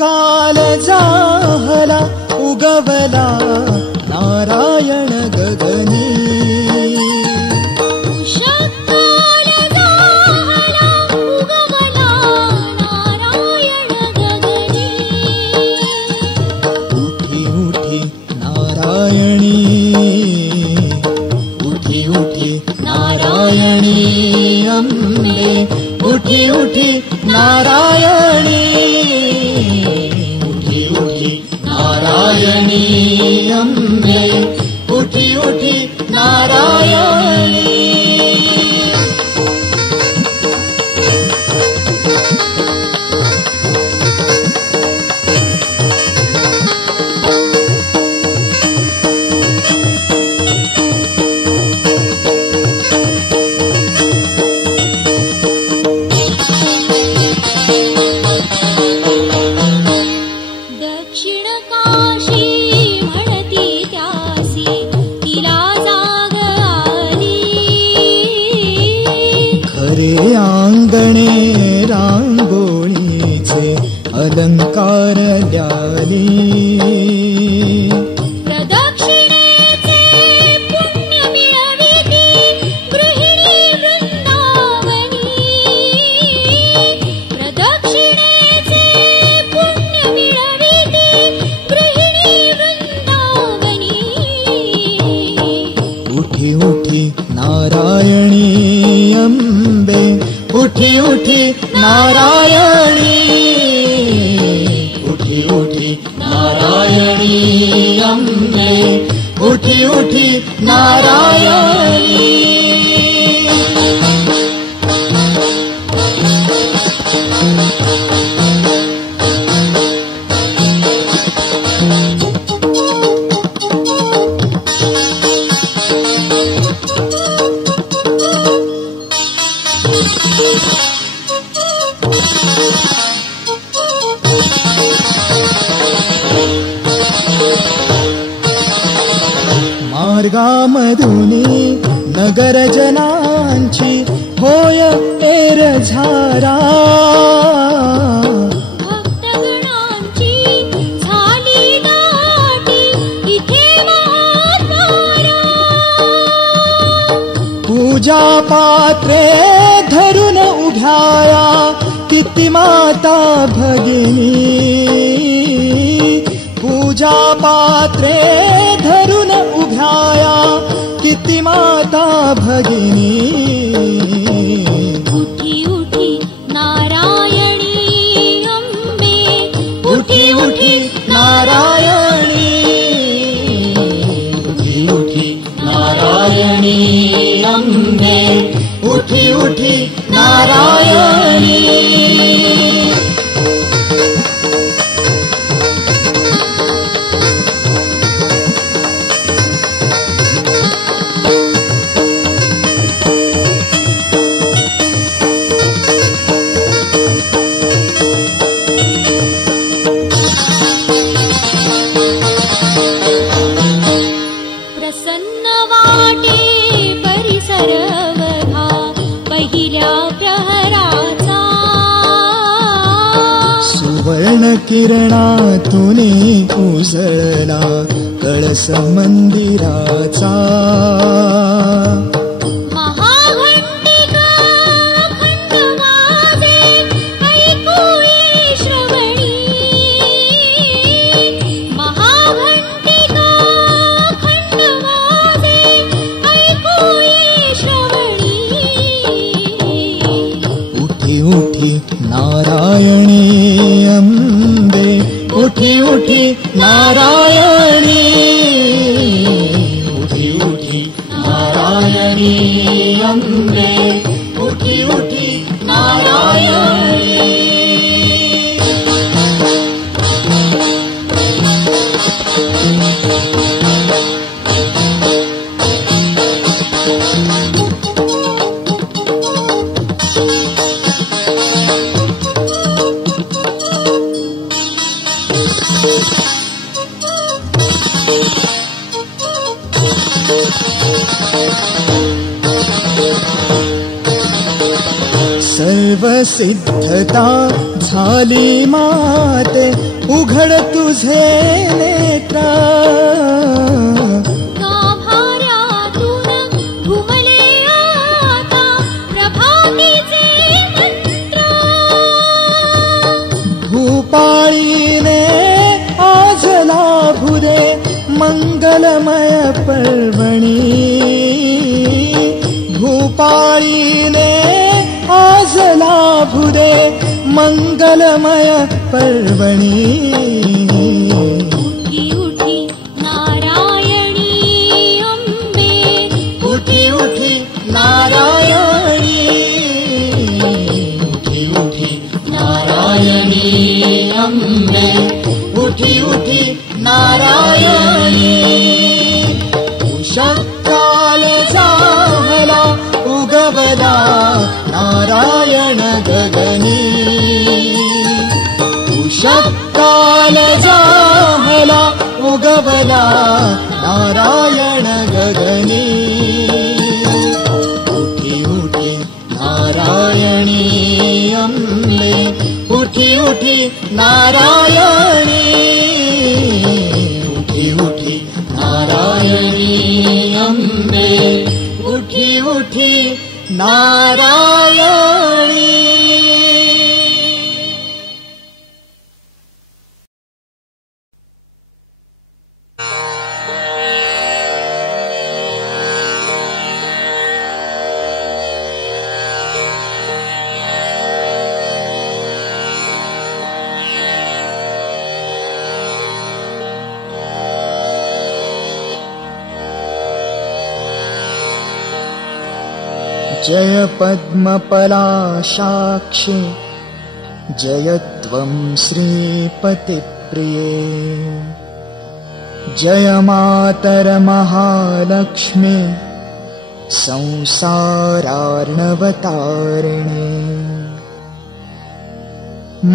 काल जाहला उगवला नारायण गगनी काल जाहला उगवला नारायण गगनी उठी उठी नारायणी उठी उठी नारायणी अंबे उठी उठी नारायणी नारायणी अंबे उठी उठी नारायणी आंगणे रांगोळीचे अलंकार द्याली प्रदक्षिणेचे पुण्य मिळविती गृहिणी वृंदावनी प्रदक्षिणेचे पुण्य मिळविती गृहिणी वृंदावनी उठी उठी नारायणी अंबे उठी उठी नारायणी उठी उठी नारायणी अंबे उठी उठी नारायणी मार्गामधुनी नगर जनांची होय एरझारा भक्तगणांची झाली दाटी इथे महाद्वारा पूजा पात्रे धरून उभ्याया किती माता भगिनी पूजा पात्रे धरून उभ्याया किती माता भगिनी उठी उठी नारायणी अंबे उठी उठी नारायणी उठी उठी नारायणी अंबे उठी उठी नारायणी किरणातूने उसळला कळस मंदिराचा महाघंटिका नारायणी अम्बे उठी उठी नारायणी सर्व सिद्धता झाली माते उघड तुझे नेत्र गाभाऱ्यातून घुमले आता प्रभातीचे मंत्र भूपाळीने आज लाभू दे मंगलमय पर्वणी भूपाळीने आज लाभू दे मंगलमय पर्वणी उठी उठी नारायणी अम्बे उठी उठी नारायणी उठी उठी नारायणी अम्बे उठी उठी नारायणी उषःकाल झाला उगवला नारायण गगनी उषःकाल झाला उगवला नारायण गगनी उठी उठी नारायणी अम्बे उठी उठी नारायणी उठी उठी नारायणी अम्बे उठी उठी नारायणी जय पद्मपलाशाक्षे जय त्वं श्रीपतिप्रिये जय मातर्महालक्ष्मी संसारार्णवतारिणे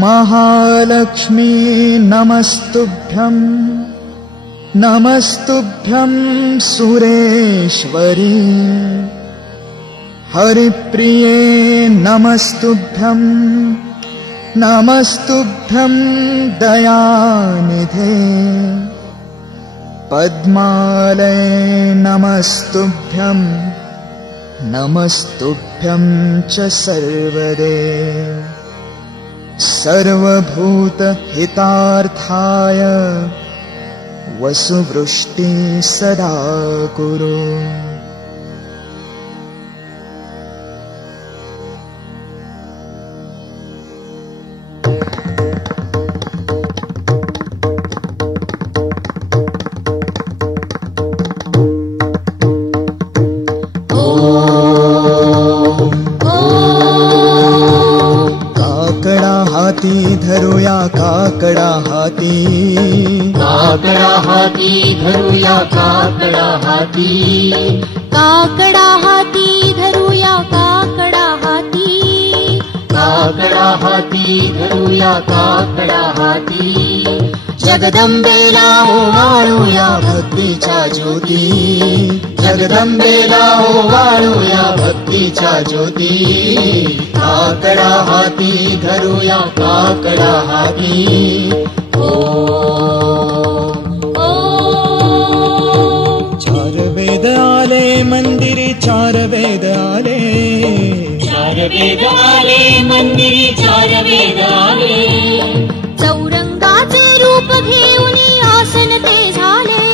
महालक्ष्मी नमस्तुभ्यं नमस्तुभ्यं सुरेश्वरी हरिप्रिये नमस्तुभ्यं नमस्तुभ्यं दयानिधे पद्मालये नमस्तुभ्यं नमस्तुभ्यं च सर्वदे सर्वभूतहितार्थाय वसुवृष्टि सदा कुरु धरुया काकडा हाती काकडा हाती धरुया काकडा हाती काकडा हाती धरुया काकडा हाती काकडा हाती धरुया काकडा हाती जगदंबेला ओवाळूया भक्तीच्या ज्योती जगदंबेला ओवाळूया भक्तीच्या ज्योती काकडा हाती धरुया काकडा हाती ओ चार वेद आले मंदिरी चार वेद आले चार वेद आले मंदिरी चार वेद आले चौरंगाचे रूप घेऊन आसन ते झाले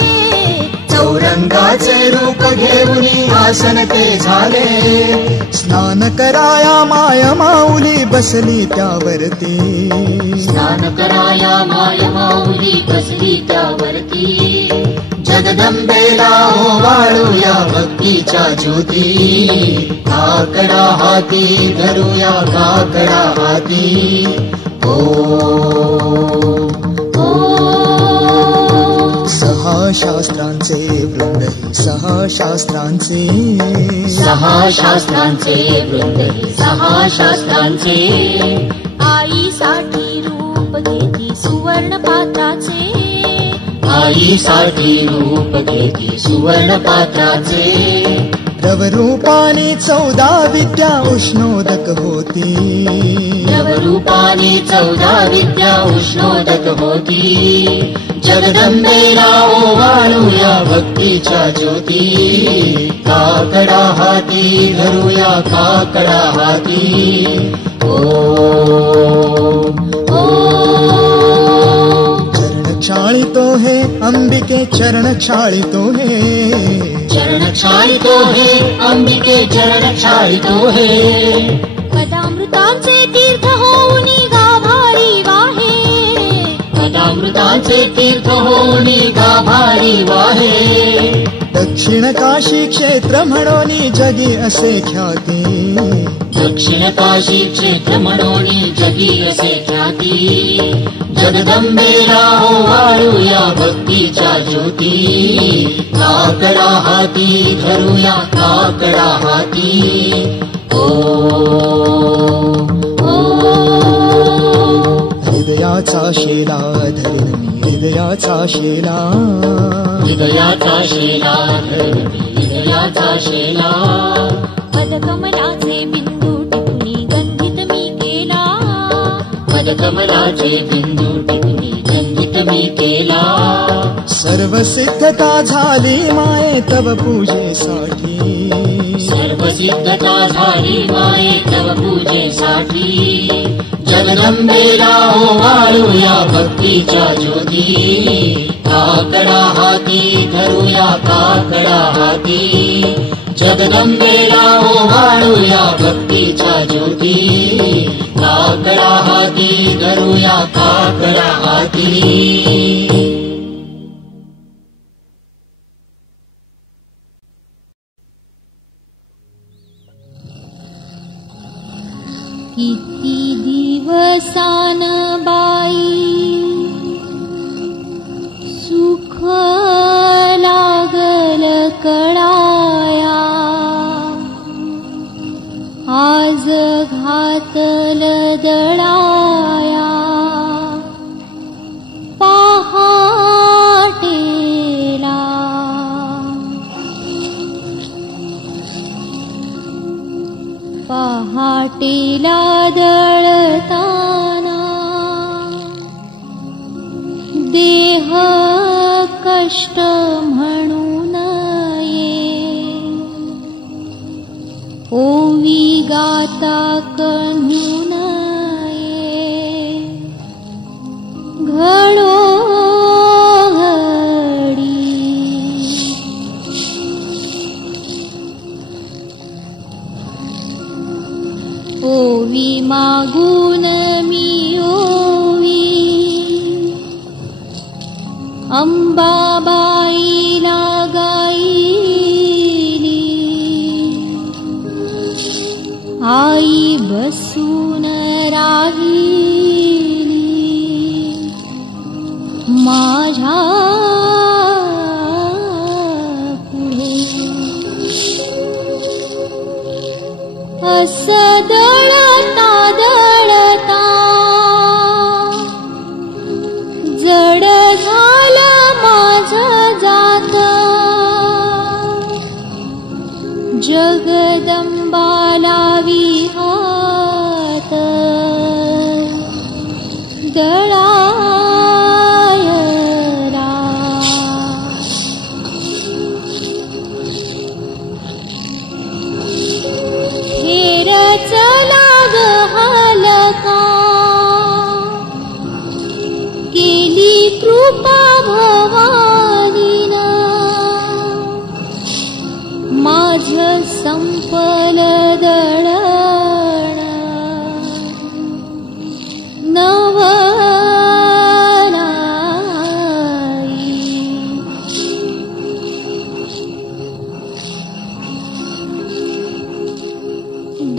चौरंगाचे रूप घेऊन आसन ते झाले स्नान कराया माय माऊली बसली त्यावरती स्नान कराया माय माऊली बसली त्यावरती जगदंबेला ओवाळूया भक्तीच्या ज्योती, काकडा हाती धरूया काकडा हाती. ओ सहा शास्त्रांचे वृंद हे सहा शास्त्रांचे, सहा शास्त्रांचे वृंद हे सहा शास्त्रांचे. आईसाठी रूप घेती सुवर्ण पात्राचे, आईसाठी रूप घेती सुवर्ण पात्राचे. रवरूपाने 14 विद्या उष्णोदक होती, रवरूपाने 14 विद्या उष्णोदक होती. जगदंबेला ओवाळूया भक्तीच्या ज्योती, काकडा हाती धरूया काकडा हाती. ओ चरण छाळितो हे अंबिके चरण छाळितो हे, चरण छाळितो हे अंबिके चरण छाळितो हे. पदामृतांचे तीर्थ होऊनी गाभारी वाहे, पदामृतांचे तीर्थ होऊनी गाभारी वाहे. दक्षिण काशी क्षेत्र म्हणून जगी असे ख्याती, दक्षिण काशी क्षेत्र म्हणून जगी असे ख्याती. जगदंबेला ओवाळूया भक्तीच्या ज्योती, काकडा हाती धरूया काकडा हाती. ओ हृदयाचा शेला धरीन मी हृदयाचा शेला, हृदयाचा शेला धर हृदयाचा शेला. पदकमलाचे बिंदू टिपुनी गंधित मी केला, पदकमलाचे बिंदू टिपुनी गंधित मी केला. सर्व सिद्धता झाली माये तव पूजेसाठी, सर्व सिद्धता झाली माये तव पूजेसाठी. जगदंबेला ओवाळूया भक्तीच्या ज्योती, काकडा हाती धरूया काकडा हाती. जगदंबेला ओवाळूया भक्तीच्या ज्योती, काकडा हाती धरूया काकडा हाती. किती दिवसान बाई सुख लागल कळाया, आज घातल दळाया. पहाटेला पहाटेला दळताना देह कष्ट म्हणून ये, ओवी गाता कण्हून ये. घडोघडी ओवी मागून मी ओवी, अंबाबाईला गाईली. आई बसून राहिली माझ्या पुढे. असं दळता दळता जड झालं माझं जात, जगदंबाला विहात दळायला. फेर चला ग हालका, केली कृपा भवानीनं. माझं संपल दळण नवलाई.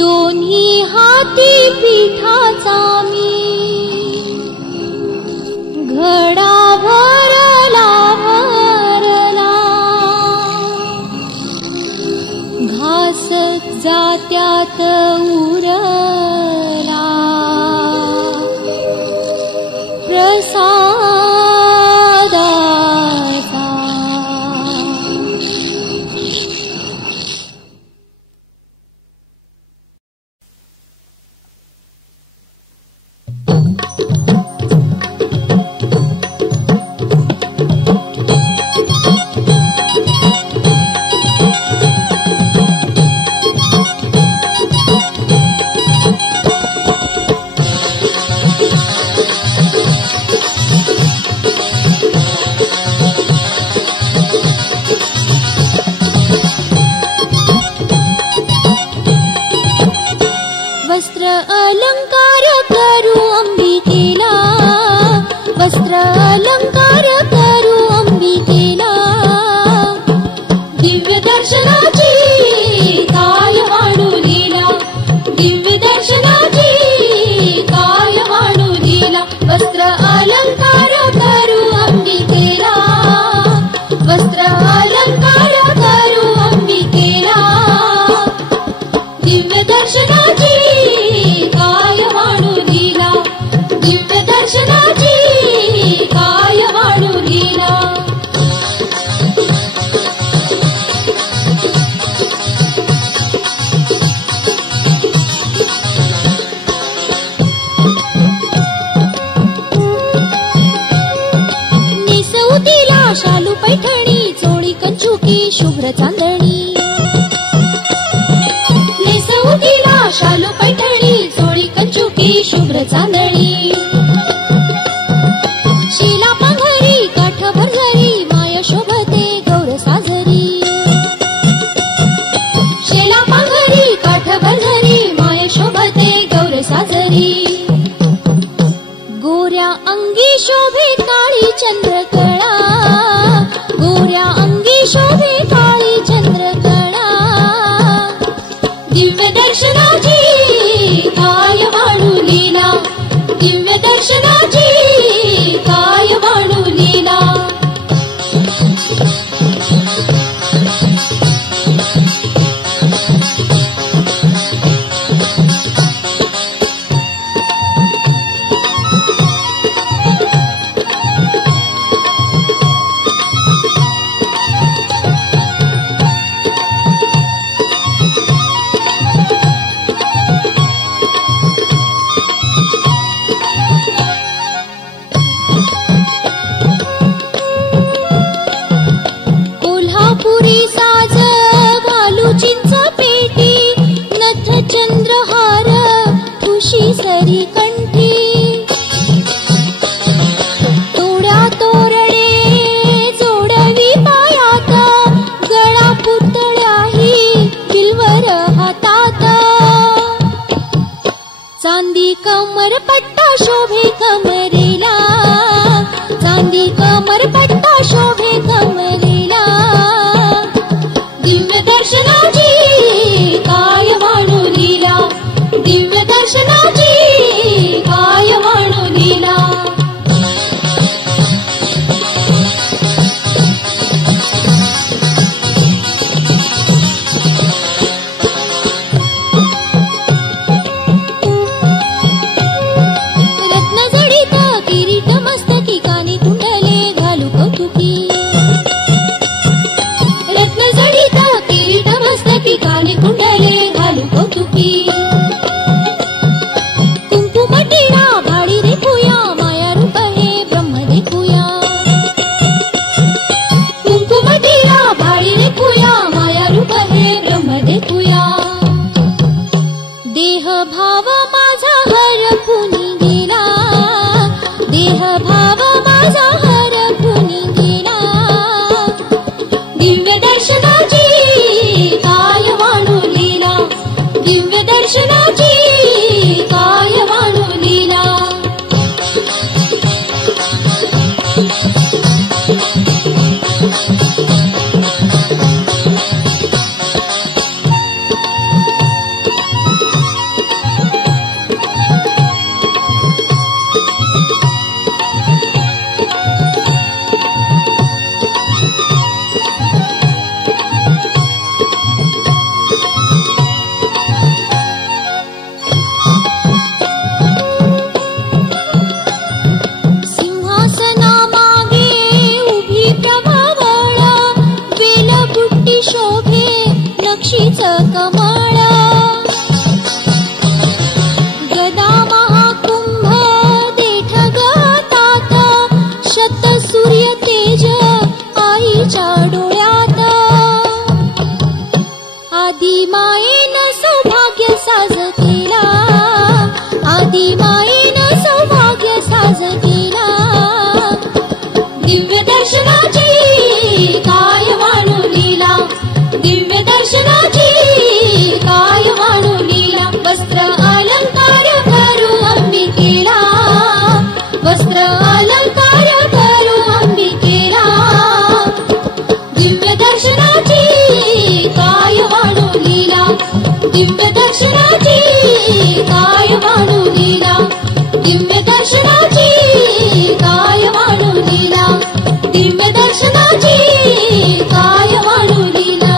दोन्ही हाती पिठाचा मी घडा भरला भरला घास जात्यात उरला प्रसादाचा वस्त्र अलंकार करू अंबिकेला वस्त्र अलंकार करू अंबिकेला दिव्य दर्शनाची काय वाणू लीला दिव्य दर्शनाची काय वाणू लीला वस्त्र अलंकार करू अंबिकेला वस्त्र अलंकार करू अंबिकेला दिव्य दर्शनाची काय वाणू लीला दिव्य दर्शनाची काय वाणू लीला नेसवतीला शालू पैठणी चोळी कंचुकी शुभ्र चांदणी नेसवतीला शालू पैठणी चोळी कंचुकी शुभ्र चांदणी शिला पांघरी काठ भरघरी माय शोभते गौर साजरी शिला पांघरी काठ भरघरी माय शोभते गौर साजरी गोऱ्या अंगी शोभे काळी चंद्रकळा गोऱ्या अंगी शोभे काळी चंद्रकळा दिव्य दर्शनाची काय वाणू लीला दिव्य दर्शनाची काय वाणू लीला कोल्हापुरी साज घालू चिंच पेटी नथ चंद्रहार ठुशी सरी कंठी तोड्या तोरणे जोडवी पायात गळा पुतळ्याही किलवर हातात चांदी कमरपट्टा शोभे कमरेला चांदी कमरपट्टा शोभे कमरेला दिव्य दर्शनाची काय वाणू लीला दिव्य दर्शनाची काय वाणू लीला रत्नजडित किरीट मस्तकी कानी कुंडले घालू कौतुकी रत्नजडित किरीट मस्तकी कानी कुंडले घालू कौतुकी कुंकुम टिळा भाडी देखूया माया रूप हे ब्रह्म देखूया कुंकुम टिळा भाडी देखूया माया रूप हे ब्रह्म देखूया देह भाव माझा हरपुनी गेला देह भाव माझा हरपुनी गेला दिव्य दर्शनाची काय वाणू लीला दिव्य दर्शनाची काय वाणू लीला कमळ गदा महाकुंभ देठ गतात शत सूर्य तेज आईच्या डोळ्यात आदी मायेनं सौभाग्य साज केला आदी मायेनं सौभाग्य साज केला दिव्य दर्शनाची काय वाणू लीला दिव्य दर्शनाची काय वाणू लीला वस्त्र अलंकार करू अंबिकेला वस्त्र अलंकार करू अंबिकेला दिव्य दर्शनाची काय वाणू लीला दिव्य दर्शनाची काय वाणू लीला दिव्य दर्शनाची काय वाणू लीला दिव्य दर्शनाची काय वाणू लीला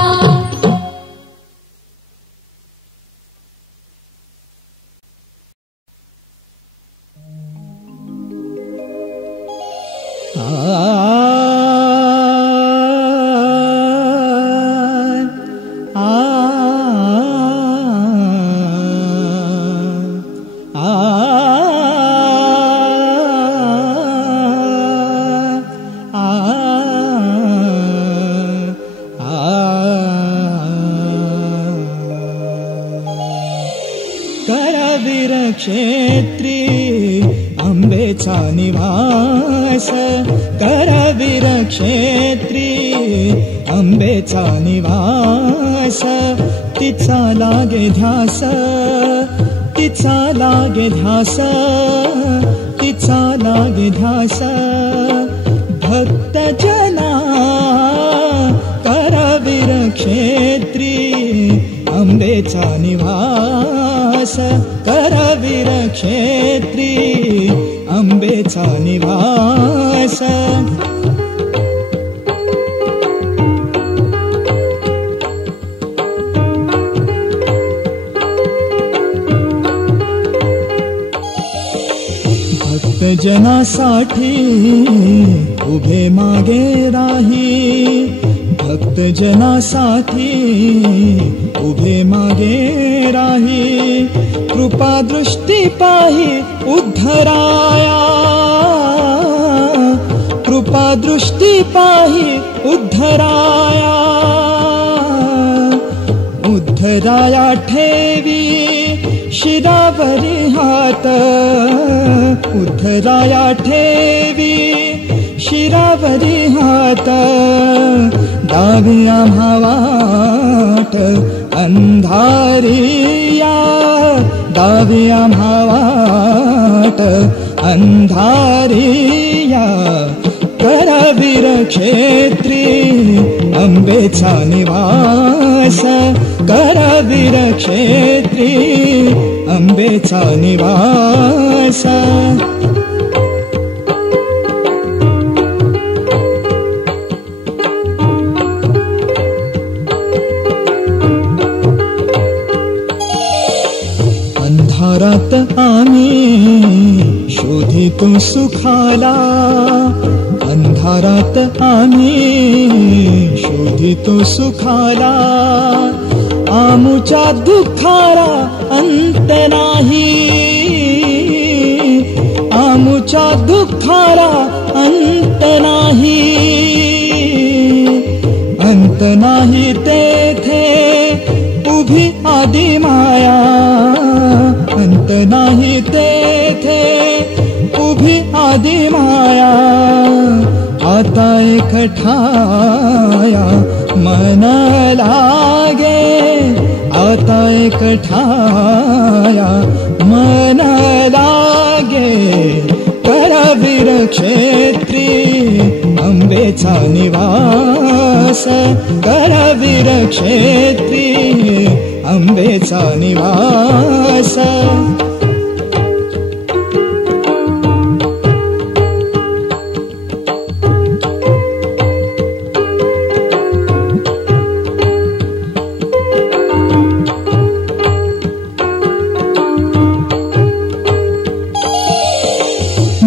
करवीर क्षेत्री अंबेचा निवास करवीर क्षेत्री अंबेचा निवास तिचा लागे ध्यास तिचा लागे ध्यास तिचा लागे ध्यास भक्त जना करवीर क्षेत्री अंबेचा निवास करवीर क्षेत्री अंबेचा निवास भक्तजनासाठी उभे मागे राही भक्तजनासाठी उभे मागे राही कृपा दृष्टी पाही उद्धराया कृपा दृष्टी पाही उद्धराया उद्धराया ठेवी शिरावरी हात उद्धराया ठेवी शिरावरी हात दावी आम्हा वाट अंधारिया दावी आम्हा वाट अंधारिया करवीर क्षेत्री अंबेचा निवास करवीर क्षेत्री अंबेचा निवास अंधारात आम्ही शोधितो सुखाला अंधारात आम्ही शोधितो सुखाला आमुच्या दुःखाला अंत नाही आमुच्या दुःखाला अंत नाही तेथे उभी आदि माया अंत नाही तेथे उभी आदि माया आता एकठाया मन लागे आता एकठाया मन लागे करवीर क्षेत्री अंबेचा निवास करवीर क्षेत्री अंबेचा निवास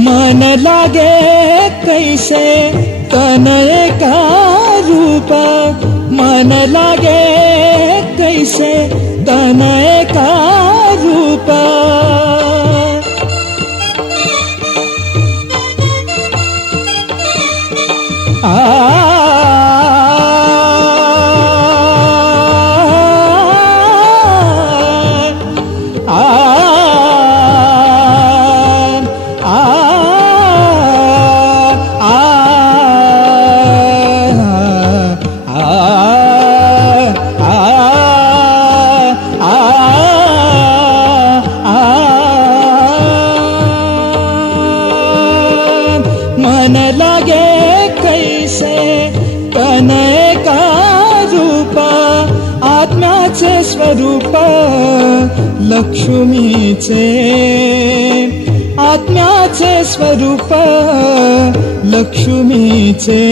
मन लागे कैसे तन एका रूप मन लागे कैसे तनय का रूप मन लागे कैसे तनय का रूप आत्म्याचे स्वरूप लक्ष्मीचे आत्म्याचे स्वरूप लक्ष्मीचे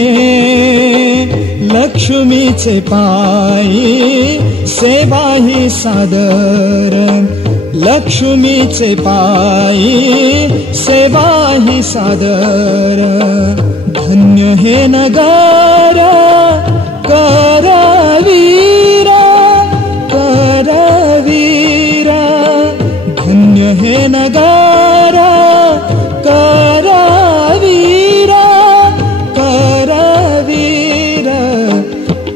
लक्ष्मीचे पायी सेवा ही सादर लक्ष्मीचे पायी सेवा ही सादर धन्य हे नगर करवीर करवीर धन्य हे नगर करवीर करवीर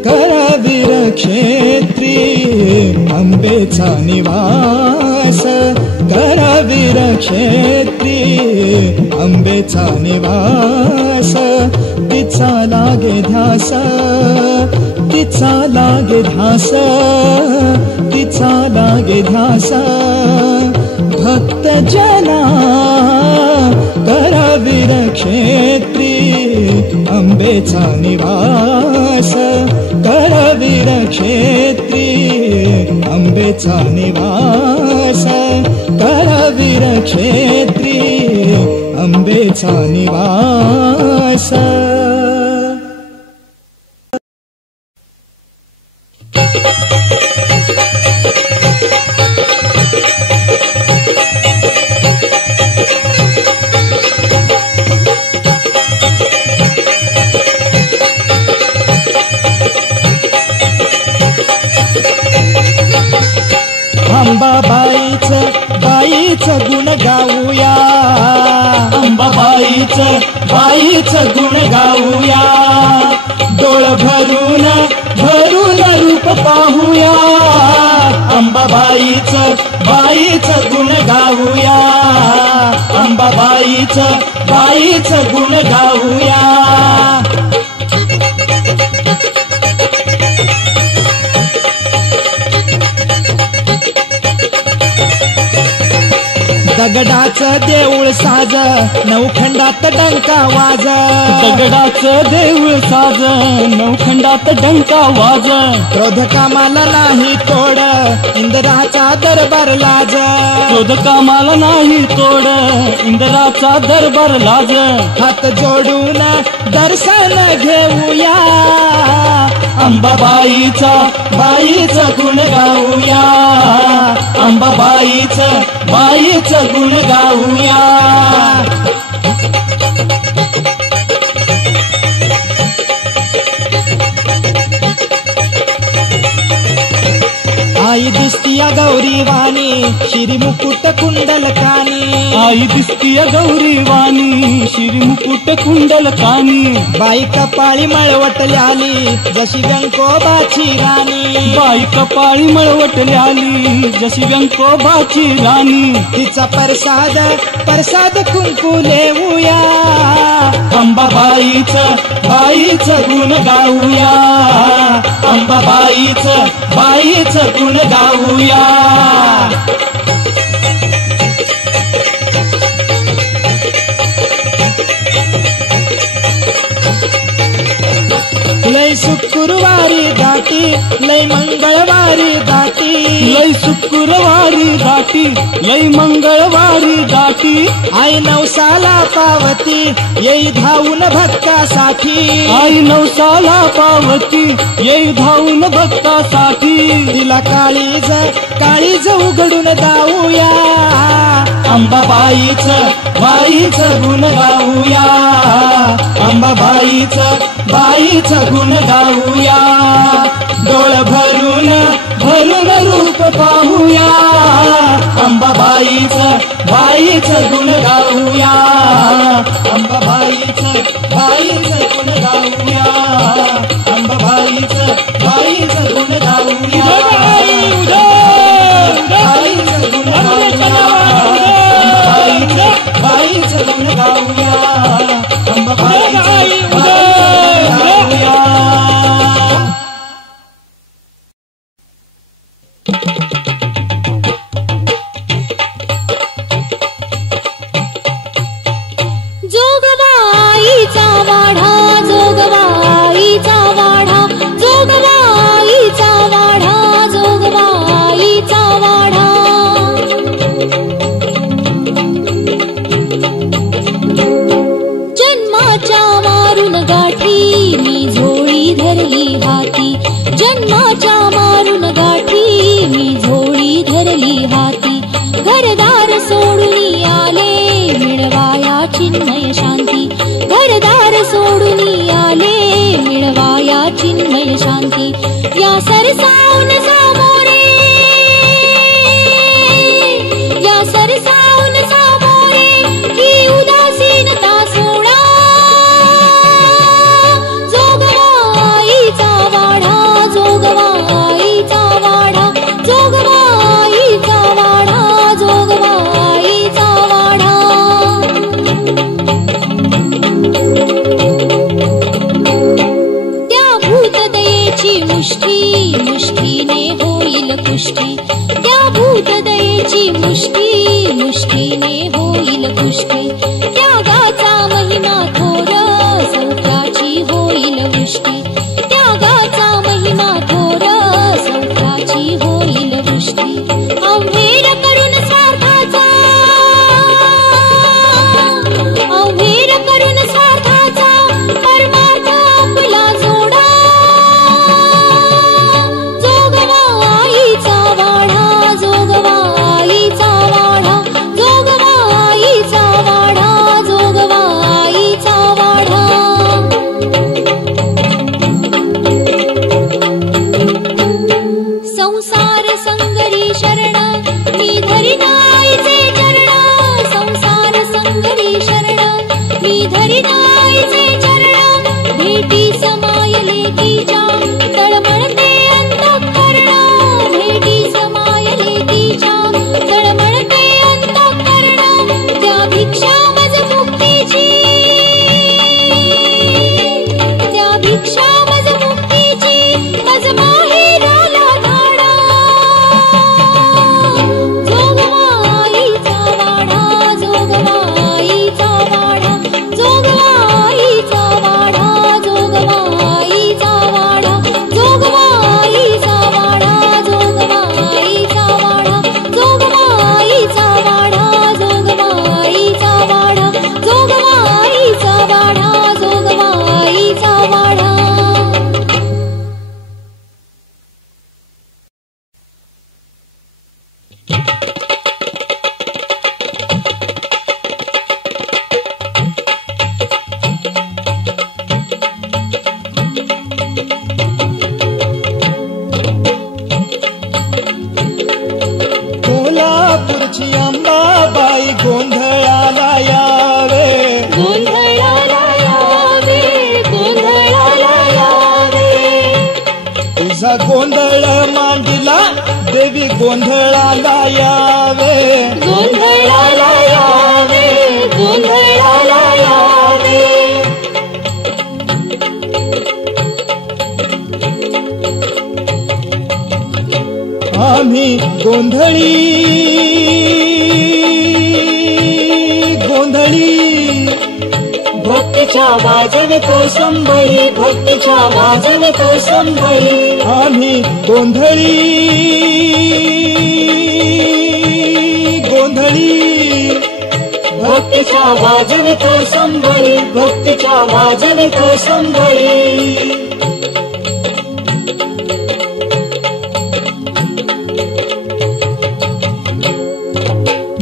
करवीर क्षेत्री अंबेचा निवास करवीर क्षेत्री अंबेचा निवास तिचा लागे ध्यास तिचा लागे ध्यास तिचा लागे ध्यास भक्त जना करवीर क्षेत्री अंबेचा निवास करवीर क्षेत्री अंबेचा निवास करवीर क्षेत्री अंबेचा निवास बाईचं गुण गाऊया बाईचं गुण गाऊया डोळ भरून रूप पाहूया बाईचं गुण गाऊया बाईचं गुण गाऊया दगडाचं देऊळ साज नवखंडात डंका वाज दगडाचं देऊळ साज नवखंडात डंका वाज क्रोध कामाला नाही तोड इंद्राचा दरबार लाज क्रोध कामाला नाही तोड इंद्राचा दरबार लाज हात जोडून दर्शन घेऊया बाईचं गुण गाऊया बाईचं गुण गाऊया आई दिसतीया गौरी वाणी शिरी मुकुट कुंडल कानी आई दिसतीया गौरी वाणी शिरी मुकुट कुंडल कानी बाई कपाळी मळवटल्याली जशी व्यंकोबाची राणी बाई कपाळी मळवटल्याली जशी व्यंकोबाची राणी तिचा प्रसाद कुंकू लेऊया बाईचं गुण गाऊया बाईचं गुण गाऊया लय शुक्रवारी दाटी लय मंगळवारी दाटी लय शुक्रवारी दाटी लय मंगळवारी दाटी आई नवसाला पावती येई धावून भक्तासाठी आई नवसाला पावती येई धावून भक्तासाठी तिला काळीज उघडून दाऊया बाईचं गुण गाऊया बाईचं गुण गाऊया डोळ भरून भरून रूप पाहूया अंबाबाईचं गुण गाऊया अंबाबाईचं गुण गाऊया अंबाबाईचं गुण गाऊया बाईचं गुण गाऊया अंबाबाईचं गाऊया. जोगवाईचा वाडा जोगवाईचा वाडा जोगवाईचा वाडा जोगवाईचा वाडा जन्माच्या मारून गाठी मी झोळी धरली हाती जन्माच्या मारून गाठी मी झोळी धरली हाती घरदार सोडून आले मिळवाया चिन्मय शांती घरदार सोडून आले मिळवाया चिन्मय शांती या सरसावून सामोरे या सरसावून सामोरे ही उदासीनता सोडा जोगवाईचा वाडा जोगवाईचा वाडा जोगवाईचा वाडा जोगवाईचा वाडा त्या भूतदयेची मुष्टी मुष्टीने होईल कुष्टी त्या भूतदयेची मुष्टी मुष्टीने होईल कुष्टी त्यागाचा महिमा थोर सौख्याची होईल वृष्टी त्यागाचा महिमा थोर सौख्याची होईल वृष्टी अवहेर करून स्वार्थाचा अवहेर करून स्वार्थाचा परमार्थ आपला जोडा जोगवाईचा वाडा जोगवाईचा वाडा जोगवाईचा वाडा जोगवाईचा वाडा संसार संगरी शरण मी धरिनाईचे चरण संसार संगरी शरण मी धरिनाईचे चरण भेटी समायले तिच्या तळमळते अंतःकरण भेटी समायले तिच्या तळमळते अंतःकरण त्या भिक्षा मज मुक्तीची त्या भिक्षा मज मुक्तीची मज माहेराला धाडा जोगवाईचा वाडा जोगवाईचा वाडा जोगवाईचा वाडा जोगवाईचा वाडा जोगवाईचा वाडा जोगवाईचा वाडा जोगवाईचा वाडा जोगवाईचा वाडा जोगवाईचा वाडा जोगवाईचा वाडा कोल्हापूरची अंबाबाई गोंधळाला यावे गोंधळाला यावे गोंधळाला यावे तुझा गोंधळ मांडला देवी गोंधळाला यावे गोंधळाला यावे गोंधळाला यावे आम्ही गोंधळी गोंधळी भक्तीच्या वाजवतो संभळी भक्तीच्या वाजवतो संभळी आम्ही गोंधळी गोंधळी भक्तीच्या वाजवतो संभळी भक्तीच्या वाजवतो संभळी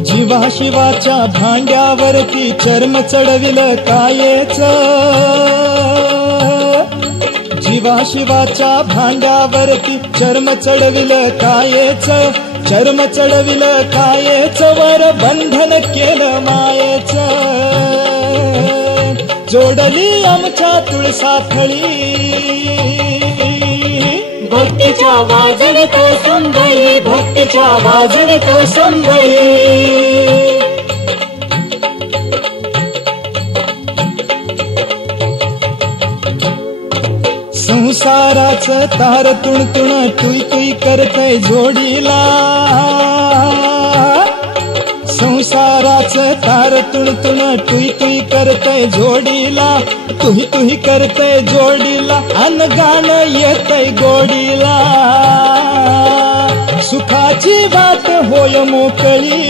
जीवा शिवाच्या भांड्यावरती चर्म चढविलं कायेच शिवाच्या भांड्यावरती चर्म चढविलं कायेच, चर्म चढविलं कायेच, वर बंधन केलं मायेच. जोडली आमच्या तुळसाथळी, भक्तीच्या वाजवित संभळी, भक्तीच्या वाजवित संभळी. संसाराचं तार तुणतुण तुई तुई करतय जोडीला, संसाराचं तार तुणतुण तुई तुई करतय जोडीला, तुही तुही करतय जोडीला, अन गाणं येतय गोडीला. सुखाची बात होय मोकळी,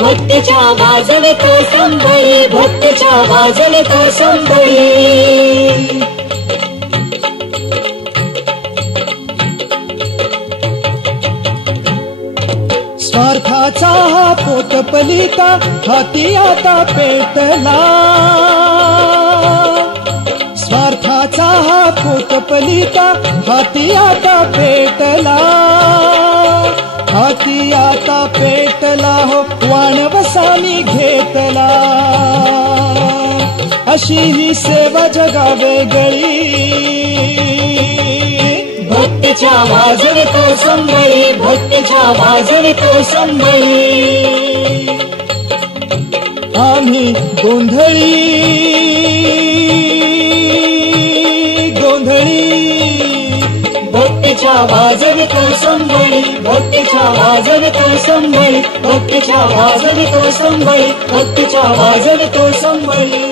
भक्तीच्या वाजवित संभळी, भक्तीच्या वाजवित संभळी. स्वार्थाचा हा पोटपलिता हाती आता पेटला, स्वार्थाचा हा पोटपलिता हाती आता पेटला, हाती आता पेटला हो वाणवसानी घेतला. अशी ही सेवा जगा वेगळी, भक्तीच्या वाजवित संभळी, भक्तीच्या वाजवित संभळी. आम्ही गोंधळी गोंधळी, भक्तीच्या वाजवित संभळी, भक्तीच्या वाजवित संभळी, भक्तीच्या वाजवित संभळी, भक्तीच्या वाजवित संभळी.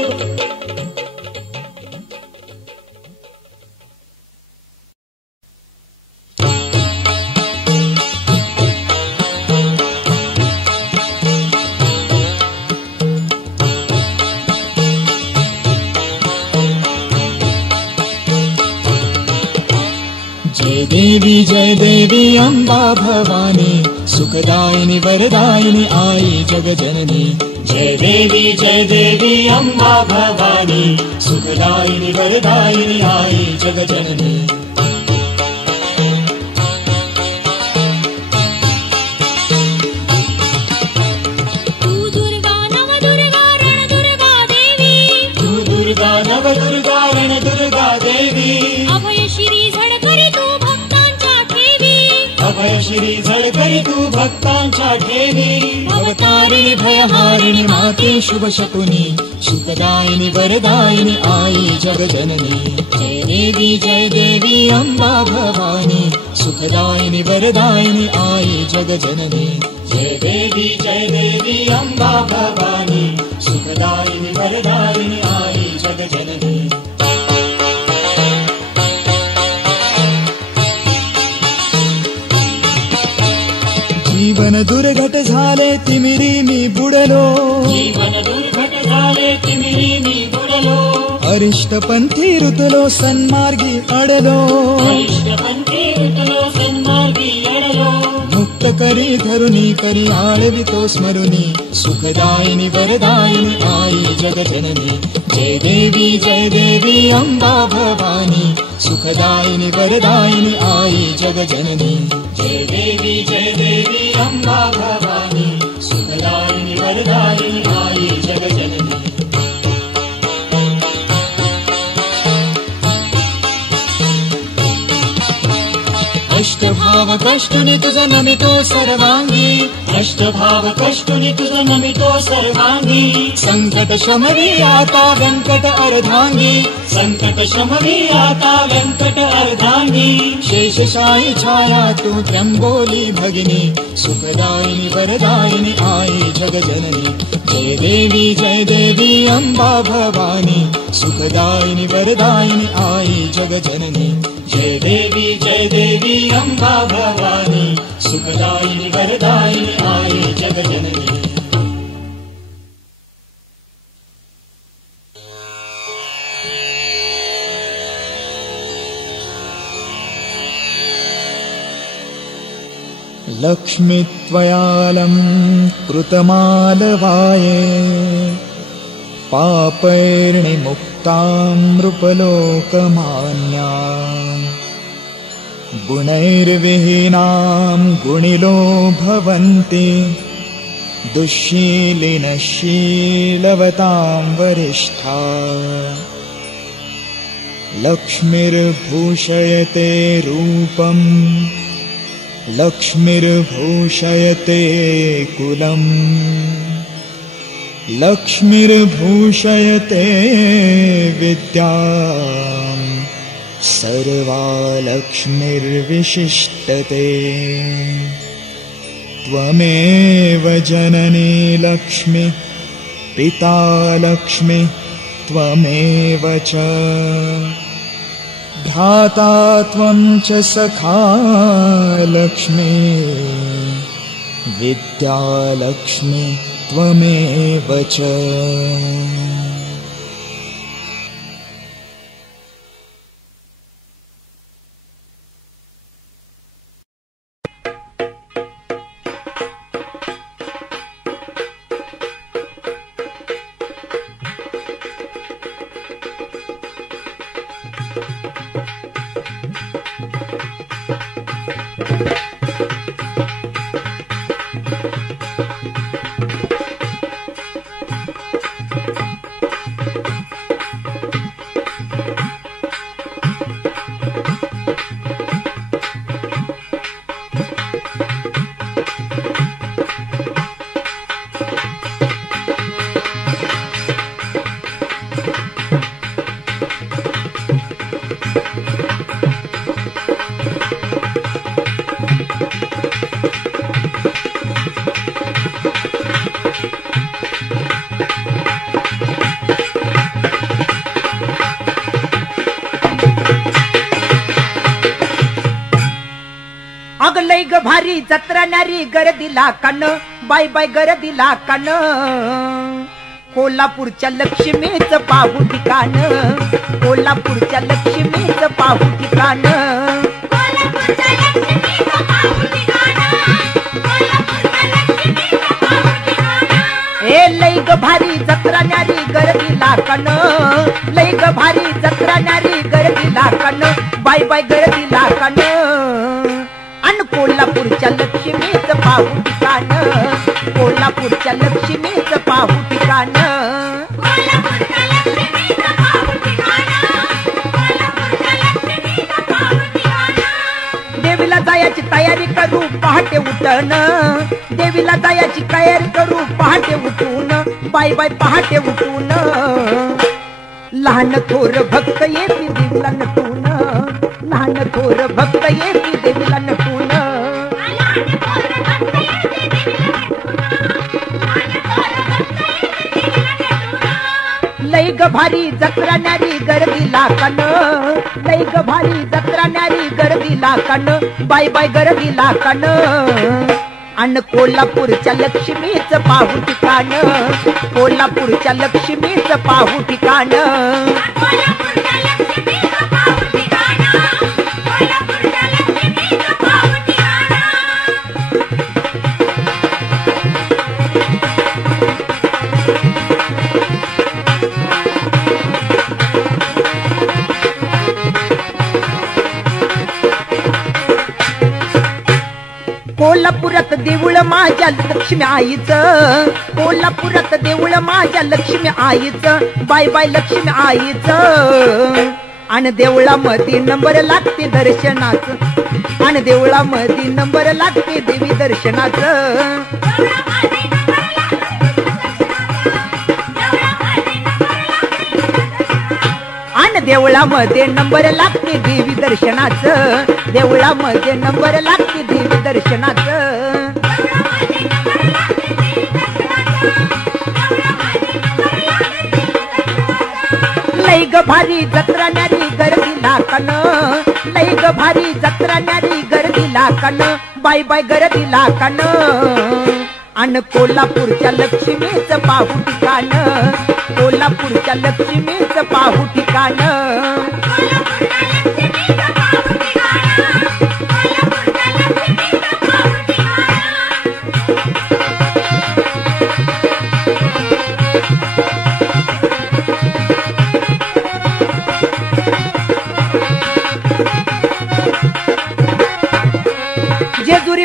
जय देवी अंबा भवानी, सुखदायिनी वरदायिनी आई जगजननी. जय देवी अंबा भवानी, सुखदायिनी वरदायिनी आई जगजननी. तू दुर्गा नवदुर्गा रणदुर्गा देवी, तू दुर्गा नवदुर्गा रणदुर्गा देवी. अभय श्री झळकरी तू भक्तांच्या ठेवी, अभय श्री झळकरी तू भक्तांच्या ठेवी. भवतारिणी भयहारिणी माते शुभ शकुनी, सुखदायिनी वरदायिनी आई जगजननी. जय देवी अंबा भवानी, सुखदायिनी वरदायिनी आई जगजननी. जय देवी अंबा भवानी, सुखदायिनी वरदायिनी आई जगजननी. जीवन दुर्घट झाले तिमिरी मी बुडलो, जीवन दुर्घट झाले तिमिरी मी बुडलो. अरिष्टपंथी रुतलो सन्मार्गी अडलो, अरिष्टपंथी रुतलो सन्मार्गी अडलो. मुक्त करी धरुनी करी आळवितो स्मरुनी, सुखदायिनी वरदायिनी आई जगजननी. जय देवी अंबा भवानी, सुखदायिनी वरदायिनी आई जगजननी. जय देवी अंबा भवानी, सुखदायिनी वरदायिनी आई जगजननी. अष्टभाव कष्टुनि तुझ नमितो सर्वांगी, अष्टभाव कष्टुनि तुझ नमितो सर्वांगी. संकट शमवी आता व्यंकट अर्धांगी, संकट शमवी आता व्यंकट अर्धांगी. शेषशायी छाया तू त्र्यंबोली भगिनी, सुखदायिनी वरदायिनी आई जगजननी. जय देवी अंबा भवानी, सुखदायिनी वरदायिनी आई जगजननी. जय देवी अंबा भवानी, सुखदायिनी वरदायिनी आई जगजननी. लक्ष्मी त्वयालं कृतमालवाये, पापैर्निमुक्तामृपलोकमान्या गुणैर्विहीनां गुणिलो भवन्ति दुःशीलिनशीलवतां वरिष्ठा लक्ष्मीर्भूषयते रूपम् लक्ष्मीर्भूषयते कुलम् लक्ष्मीर्भूषयते विद्याम् सर्वा लक्ष्मीर्विशिष्टते त्वमेव जननी लक्ष्मी पिता लक्ष्मी त्वमेव च भ्राता त्वं च सखा लक्ष्मी विद्या लक्ष्मी त्वमेव च। भारी जत्रा नारी गर्दीला कान बाय बाय गर्दीला कान कोल्हापूरच्या लक्ष्मीच पाहू ठिकाण कोल्हापूरच्या लक्ष्मीच पाहू ठिकाण ए लई ग भारी जत्रा नारी गर्दीला कान लई ग भारी जत्रा नारी गर्दीला कान बाय बाय गर्दीला कान कोल्हापूरच्या लक्ष्मीच पाहू ठिकाण कोल्हापूरच्या लक्ष्मीच पाहू ठिकाण देवीला जायची तयारी करू पहाटे उठण देवीला जायची तयारी करू पहाटे उठून बाय बाय पहाटे उठून लहान थोर भक्त येती देवीला नटून लहान थोर भक्त येती देवीला नटून लई ग भारी जत्रा नारी गर्दीला कान लई ग भारी जत्रा नारी गर्दीला कान बाय बाय गर्दीला कान अन कोल्हापूरच्या लक्ष्मीच पाहू ठिकाण कोल्हापूरच्या लक्ष्मीच पाहू ठिकाण कोल्हापुरात देऊळ माझ्या लक्ष्मी आईचं कोल्हापुरात देऊळ माझ्या लक्ष्मी आईचं बाय बाय लक्ष्मी आईचं आणि देवळामध्ये नंबर लागते दर्शनाचं आणि देवळामध्ये नंबर लागते देवी दर्शनाचं आणि देवळामध्ये नंबर लागते देवी दर्शनाचं देवळामध्ये नंबर लागते देवी दर्शनाचं लई ग भारी जत्रा नारी गर्दीला कान लई ग भारी जत्रा नारी गर्दीला कान बाय बाय गर्दीला कान अन कोल्हापूरच्या लक्ष्मीच पाहू ठिकाण कोल्हापूरच्या लक्ष्मीच पाहू ठिकाण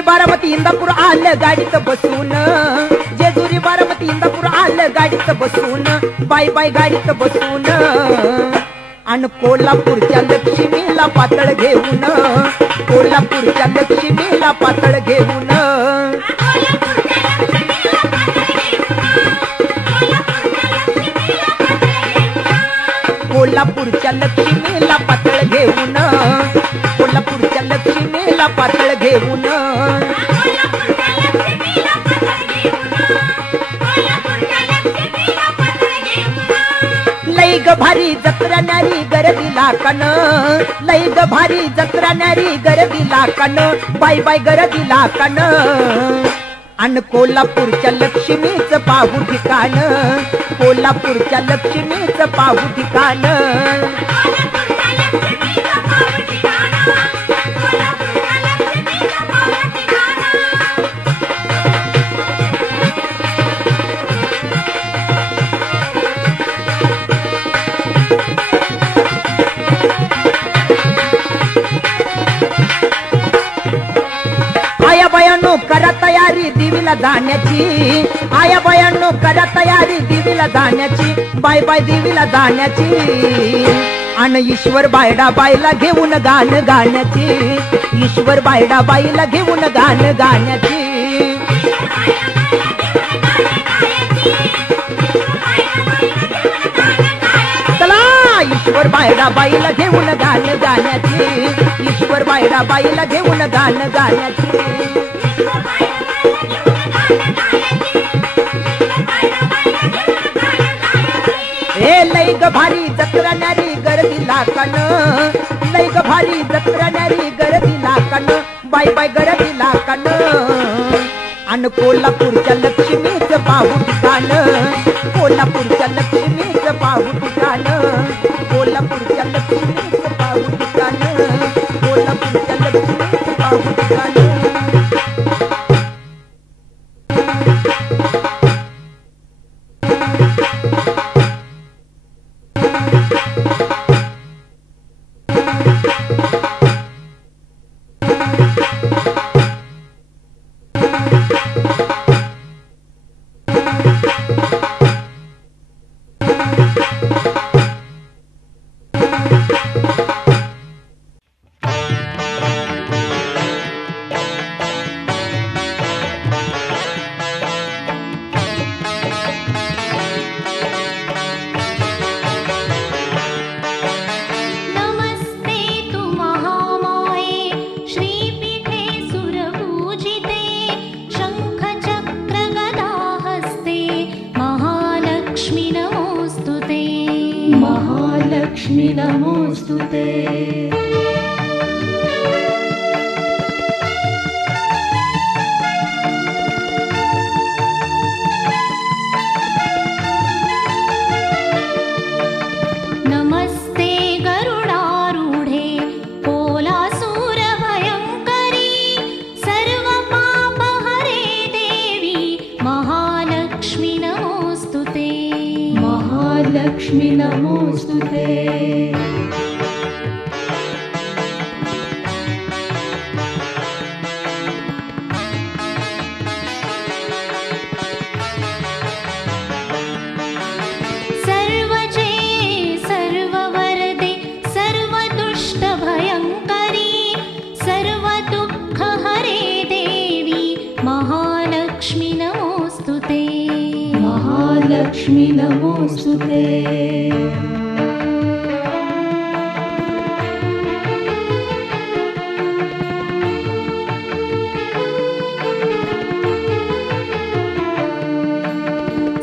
बारामती इंदापूर आलं गाडीत बसून, जेजुरी बारामती इंदापूर आलं गाडीत बसून, बाय बाय गाडीत बसून. आणि कोल्हापूरच्या लक्ष्मीला पातळ घेऊन, कोल्हापूरच्या लक्ष्मीला पातळ घेऊन. कोल्हापूरच्या लक्ष्मीला पातळ घेऊन, कोल्हापूरच्या लक्ष्मीला पातळ घेऊन. लई ग भारी जत्रा न्यारी गर्दीला कन, लई ग भारी जत्रा न्यारी गर्दीला कन, बाय बाय गर्दीला कन. आणि कोल्हापूरच्या लक्ष्मीचं पाहू ठिकाण, कोल्हापूरच्या लक्ष्मीचं पाहू ठिकाण. आया बायांनो करा तयारी देवीला जाण्याची, आया बायांनो करा तयारी देवीला जाण्याची, बाय बाय देवीला जाण्याची. आणि ईश्वर बायडा बाईला घेऊन गाण गाण्याची, ईश्वर बायडा बाईला घेऊन गाण गाण्याची. चला ईश्वर बायडा बाईला घेऊन गाण गाण्याची, ईश्वर बायडा बाईला घेऊन गाण गाण्याची. हे लई ग भारी जत्रा न्यारी गर्दीला कन, लई ग भारी जत्रा न्यारी गर्दीला कन, बाय बाय गर्दीला कन. आणि कोल्हापूरच्या लक्ष्मीचं पाहू ठिकाण, कोल्हापूरच्या लक्ष्मीचं पाहू ठिकाण, कोल्हापूरच्या लक्ष्मीचं पाहू ठिकाण, कोल्हापूरच्या लक्ष्मीचं पाहू ठिकाण. महालक्ष्मी नमोस्तुते. नमस्ते गरुडारूढे कोलासूर भयंकरी, सर्व पाप हरे देवी महालक्ष्मी नमोस्तुते. महालक्ष्मी नमोस्तुते. महालक्ष्मी नमोस्तुते.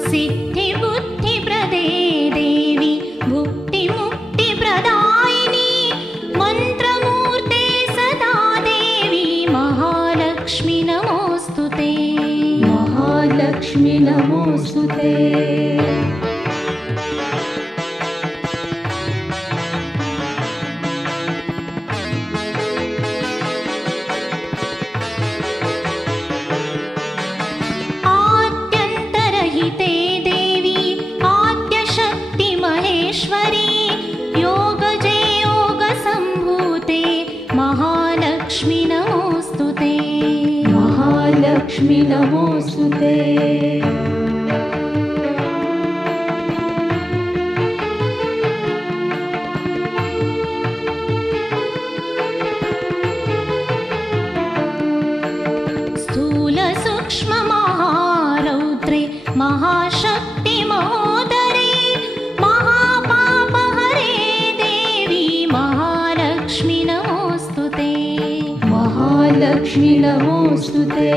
सिद्धि बुद्धि प्रदे देवी भुक्ति मुक्ति प्रदायिनी, मंत्रमूर्ते सदा देवी महालक्ष्मी नमोस्तुते. महालक्ष्मी नमोस्तुते. आद्यन्तरहिते देवी आद्यशक्ति महेश्वरी, योगजे योग संभूते महालक्ष्मी नमोस्तुते. महालक्ष्मी नमोस्तुते। स्थूल सूक्ष्म महारौद्रे महाशक्ति महोदरे महापाप हरे देवी महालक्ष्मी नमोस्तुते। महालक्ष्मी नमोस्तुते।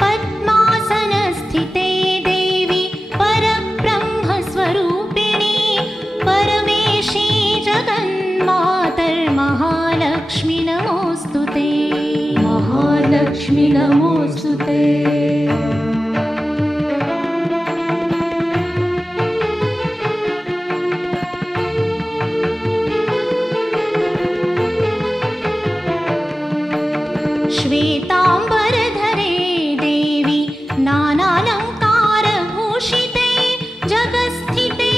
पद्मासनस्थिते देवी परब्रह्मस्वरूपिणी परमेशी जगन्मातर्महालक्ष्मी नमोस्तुते। महालक्ष्मी नमोस्तुते। श्वेतांबरधरे देवी नानालंकारभूषिते जगस्थिते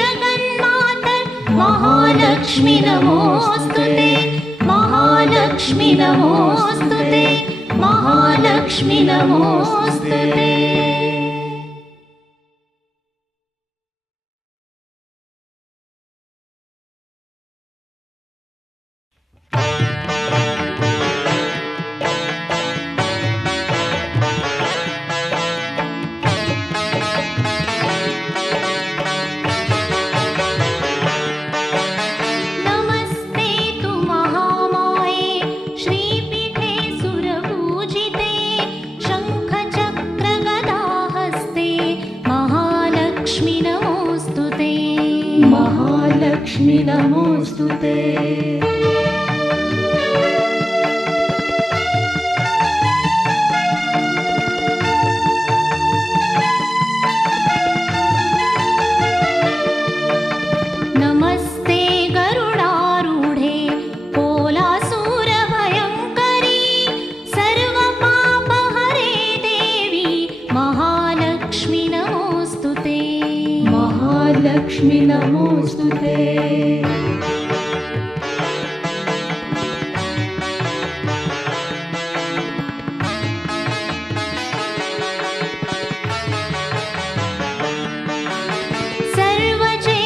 जगन्मातर् महालक्ष्मी नमोस्तुते। महालक्ष्मी नमोस्तुते। महालक्ष्मी नमोस्तुते। नमस्ते तु महामाये श्रीपीठे सुरपूजिते शङ्खचक्रगदाहस्ते महालक्ष्मी नमोस्तुते। महालक्ष्मी नमोस्तुते। नमस्ते गरुडारूढे कोलासूरभयङ्करी सर्वपापहरे देवी महालक्ष्मी नमोस्तुते। महालक्ष्मी नमोस्तुते। सर्वजे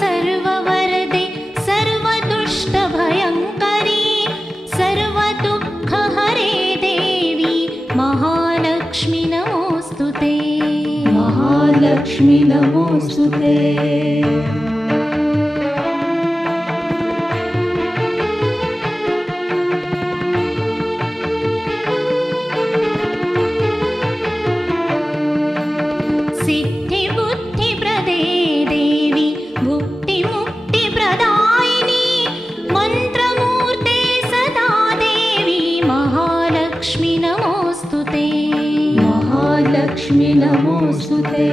सर्ववरदे सर्वदुष्टभयङ्करी सर्वदुःखहरे देवी महालक्ष्मी नमोस्तुते। महालक्ष्मी नमोस्तुते। सिद्धिबुद्धिप्रदे देवी भुक्तिमुक्तिप्रदायिनी मन्त्रमूर्ते सदा देवी महालक्ष्मी नमोस्तुते। महालक्ष्मी नमोस्तुते।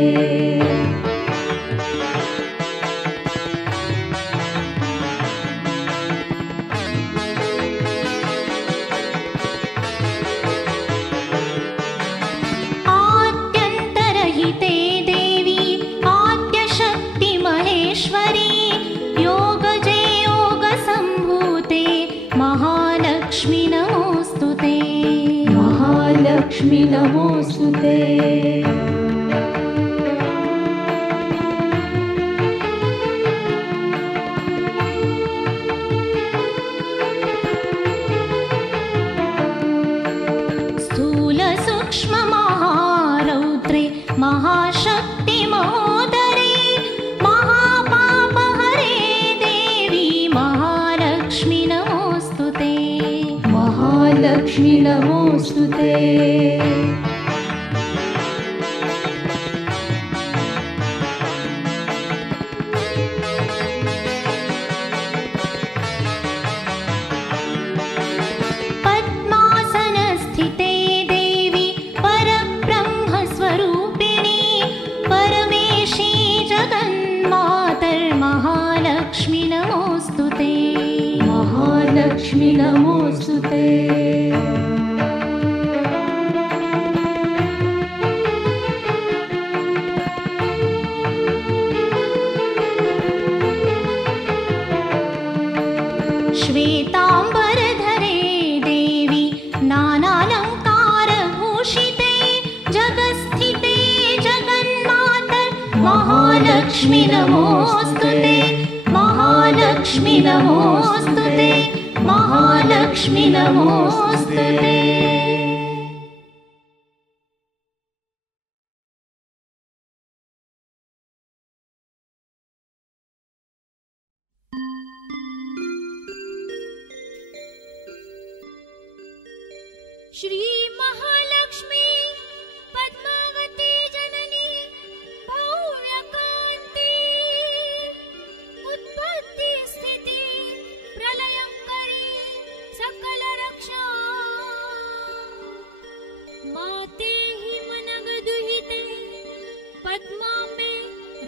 आद्यन्तरहिते देवी आद्यशक्ति महेश्वरी योगजे योगसम्भूते महालक्ष्मी नमोस्तुते। महालक्ष्मी नमोस्तुते। स्थूल सूक्ष्म महारौद्रे महाशक्ति महोदरे महापाप हरे देवी महालक्ष्मी नमोस्तुते। महालक्ष्मी नमोस्तुते। पद्मासनस्थिते देवी परब्रह्मस्वरूपिणी परमेशी जगन्मातर्महालक्ष्मी नमोस्तुते। महालक्ष्मी नमोस्तुते। महालक्ष्मी नमोस्तुते महालक्ष्मी नमोस्तुते महालक्ष्मी नमोस्तुते। श्री महालक्ष्मी पद्मावती जननी भव्यकांती उत्पत्ति स्थिति प्रलयंकरी सकल रक्षा माते हि मनग दुहिते पद्मांबे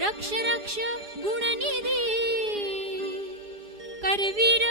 रक्ष रक्ष गुणनिधि करवीर